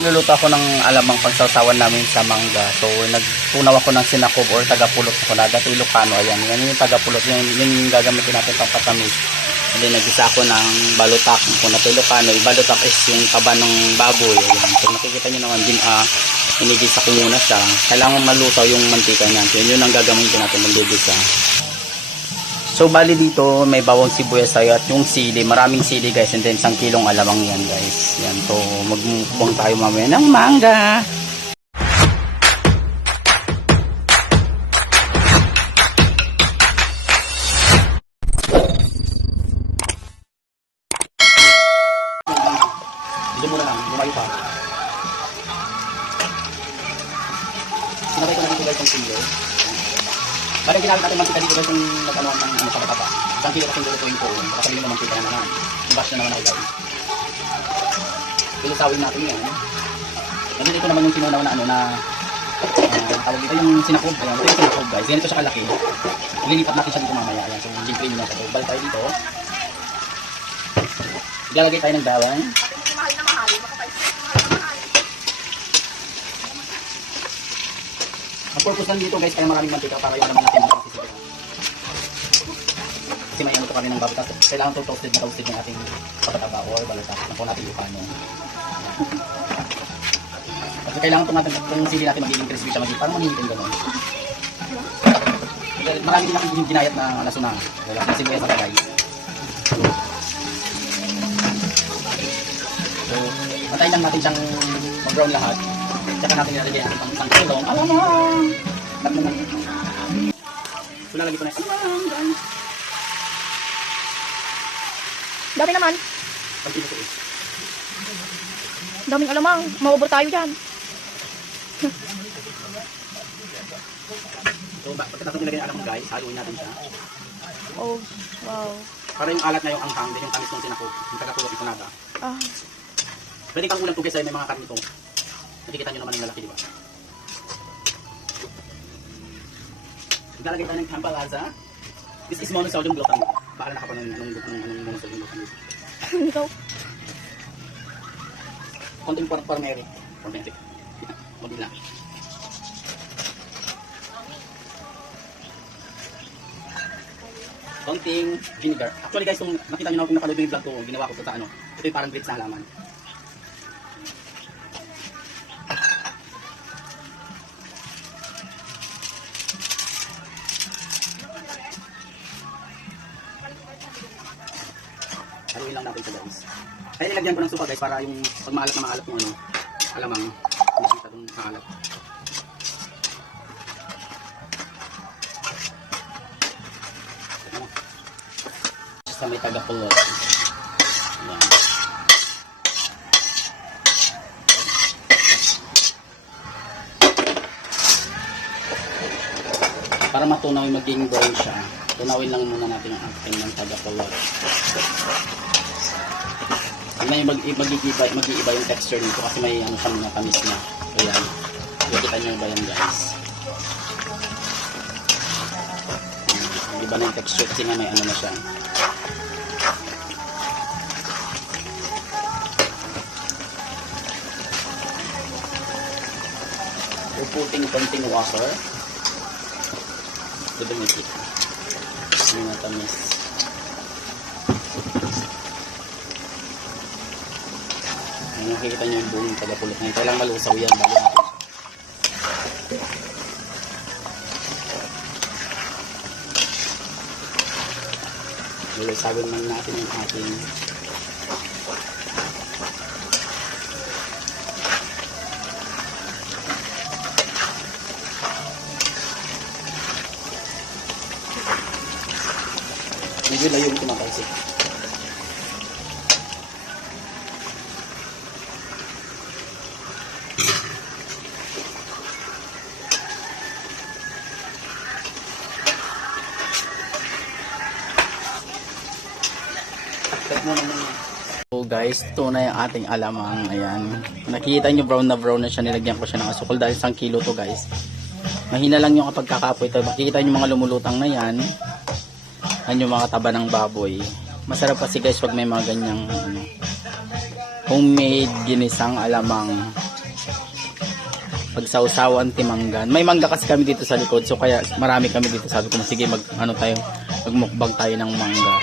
Niluluto ako ng alamang pangsawsawan namin sa mangga. So, nagpunaw ako ng sinakob or tagapulot ako na dati Ilocano. Ayan, yan yung tagapulot. Yung gagamitin natin pang patamis. And then, nagisa ako ng balutak. Kung natin Ilocano, balutak is yung taba ng baboy. Ayan. So, nakikita nyo naman din, inigisa ko muna siya. Kailangan malusaw yung mantika niyan. So, yun ang gagamitin natin magigisa. So, bali dito, may bawang sibuyas tayo at yung sili. Maraming sili, guys. And then, 1 kilong alamang yan, guys. Yan. So, magmukbang tayo mamaya ng mangga. Dito muna lang. Lumayo pa. Sinabay ko na dito, guys, yung sili. Bali ginamit natin mantika dito guys yung nag-anuan ng ano sa mataba. 1 kilo kasing lulutuin ko. Baka yung mantika na naman. I-bash na naman ako guys. Ilusawin natin yan. And then ito naman yung sinunaw na ano na tawag dito yung sinakob. Ayan, ito yung sinakob guys. Ganito siya kalaki. Ililipat natin siya dito mamaya. Ayan, so gintrain nyo na siya. So balik tayo dito. Ilalagay tayo ng bawang. Ang purpose lang dito guys, kaya maraming mantika para yung alaman natin ang sisipin. Kasi may ano to kami ng baboy. Kailangan to toasted yung ating patataba or balata. Ano po natin Ilocano. Kasi kailangan to natin, kung sili natin magiging crispy siya, parang magiging gano'n. Marami din akong ginayat na lasuna. Wala na sibuyas na guys. So, antayin lang natin siyang mag-brown lahat. Tsaka natin nilalagay natin pang 1 kilong alamang. So lalagay ko na alamang. Dami naman. Pag pino ko eh. Daming alamang. Maubor tayo dyan. So pagkatapos nilagay ang alamang guys, haluin natin siya. Oh, wow. Para yung alat na yung anghang, din yung tamis ng sinakop, yung tagapulot ito naga. Pwede kang ulam to guys ay may mga karne ito. Nakikita nyo naman yung lalaki, di ba? Naglalagay tayo ng kampalaza. This is monosodium glutamate. Baka na ka pa ng monosodium glutamate. Ikaw? Konting parmeric. Parmeric. Mabila. Konting vinegar. Actually guys, kung nakita nyo na kung napanood yung vlog ko, ginawa ko sa ano. Ito yung parang grits na halaman. Haluin lang natin ito guys. Kaya nilagyan ko ng suka guys para yung pag maalat na maalat yung ano, alamang makita itong maalat. Sa may tagapulot. Ayan. Para matunaw yung maging brown siya. Tunawin lang muna natin ang ating ng tagapulot. Tingnan yung mag-iiba yung texture nito kasi may ano siya mga tamis na. Ayan. Nakikita nyo ba yan guys? Iba na yung texture kasi nga may ano na siya. Puputing konting water. Dumikit. Hindi na tamis. Nakikita nyo yung buong tagapulot na yun. Kailangan malusaw yan bago natin. Malusawin lang natin yung ating medyo layo yung kumakaisip. So guys, ito na yung ating alamang. Ayan. Nakikita nyo brown na siya. Nilagyan ko siya ng asukal dahil 1 kilo to guys. Mahina lang yung kapag kakapoy ito. Makikita nyo mga lumulutang na yan. Yan yung mga taba ng baboy. Masarap kasi guys pag may mga ganyang homemade ginisang alamang. pagsawsawan timanggan. May mangga kasi kami dito sa likod, so kaya marami kami dito. Sabi ko sige, magmukbang tayo ng mangga.